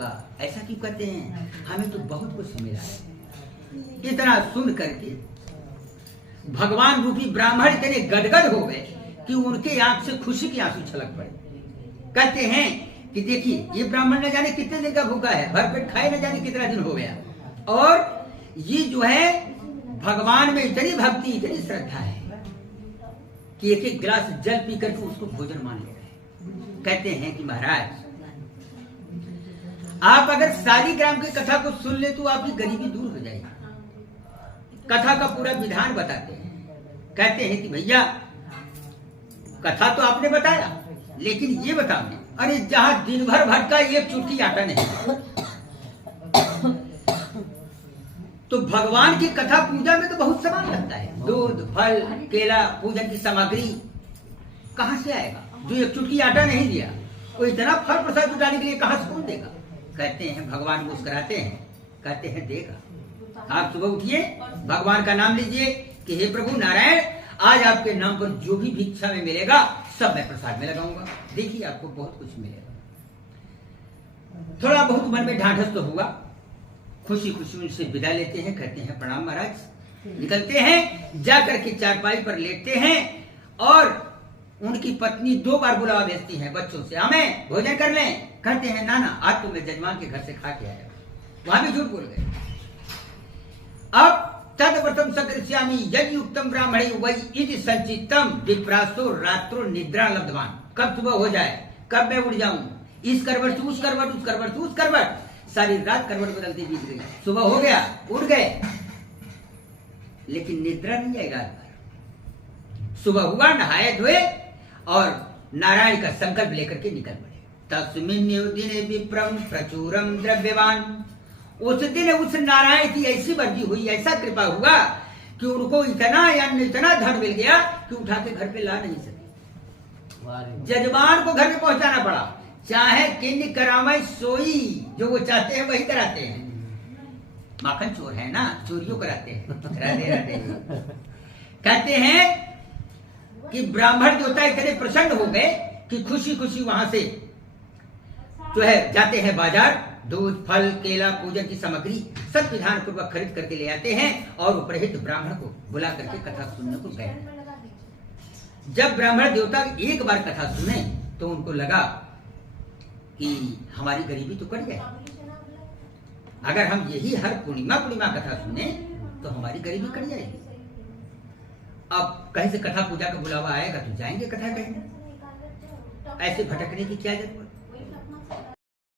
होगा, ऐसा क्यों कहते हैं? हमें तो बहुत कुछ मिला है। इतना सुन करके भगवान रूपी ब्राह्मण इतने गदगद हो गए कि उनके आंख से खुशी के आंसू छलक पड़े। कहते हैं कि देखिए, ये ब्राह्मण न जाने कितने दिन का भूखा है, भरपेट खाए न जाने कितना दिन हो गया, और ये जो है भगवान में इतनी भक्ति, इतनी श्रद्धा है कि एक एक गिलास जल पी करके उसको भोजन मान ले रहे। कहते हैं कि महाराज, आप अगर शालिग्राम की कथा को सुन ले तो आपकी गरीबी दूर हो जाएगी। कथा का पूरा विधान बताते हैं। कहते हैं कि भैया, कथा तो आपने बताया, लेकिन ये बताओ, अरे जहां दिन भर भटका एक चुटकी आटा नहीं, तो भगवान की कथा पूजा में तो बहुत सामान लगता है, दूध, फल, केला, पूजन की सामग्री कहां से आएगा? जो एक चुटकी आटा नहीं दिया, वो इतना फल प्रसाद जुटाने के लिए कहां से कौन देगा? कहते हैं भगवान मुस्कुराते हैं, कहते हैं देगा। आप सुबह उठिए, भगवान का नाम लीजिए कि हे प्रभु नारायण, आज आपके नाम पर जो भी भिक्षा में मिलेगा सब मैं प्रसाद में लगाऊंगा। देखिए आपको बहुत कुछ मिलेगा। थोड़ा बहुत मन में ढांढस तो हुआ, खुशी खुशी उनसे विदा लेते हैं, कहते हैं प्रणाम महाराज। निकलते हैं, जाकर के चारपाई पर लेटते हैं, और उनकी पत्नी 2 बार बुलावा भेजती है बच्चों से, हमें भोजन कर लें। कहते हैं ना ना, आज तो मैं जजमान के घर से खा के आया। वहां भी झूठ बोल गए। अब तदव्रतम सकर्ष्यामि यदि उत्तम ब्राह्मणे वही इति संचितम विप्रासो रात्रो निद्रा लब्धवान। कब सुबह हो जाए, कब मैं उठ जाऊं, इस करवट से उस करवट, उस करवट से उस करवट, सारी रात करवट बदलती बीत गई। सुबह हो गया, उठ गए, लेकिन निद्रा नहीं आई रात भर। सुबह हुआ, नहाए धोए और नारायण का संकल्प लेकर के निकल पड़े। तस्मिन् दिने विप्रम प्रचुरम द्रव्यवान। उस दिन उस नारायण की ऐसी वर्दी हुई, ऐसा कृपा हुआ कि उनको इतना अन्न, इतना धन मिल गया कि उठा के घर पे ला नहीं सके। जजमान को घर में पहुंचाना पड़ा। चाहे किन्नी करामाई सोई, जो वो चाहते हैं वही कराते हैं। माखन चोर है ना, चोरियों कराते हैं। राधे राधे। कहते हैं कि ब्राह्मण देवता इतने प्रसन्न हो गए कि खुशी खुशी वहां से जो है जाते हैं बाजार, दूध, फल, केला, पूजन की सामग्री सब विधान पूर्वक खरीद करके ले आते हैं, और उपरहित ब्राह्मण को बुला करके कथा सुनने को गए। जब ब्राह्मण देवता एक बार कथा सुने तो उनको लगा कि हमारी गरीबी तो कट जाए। अगर हम यही हर पूर्णिमा कथा सुने तो हमारी गरीबी कट जाएगी। अब कहीं से कथा पूजा का बुलावा आएगा तो जाएंगे कथा कहने, ऐसे भटकने की क्या जरूरत?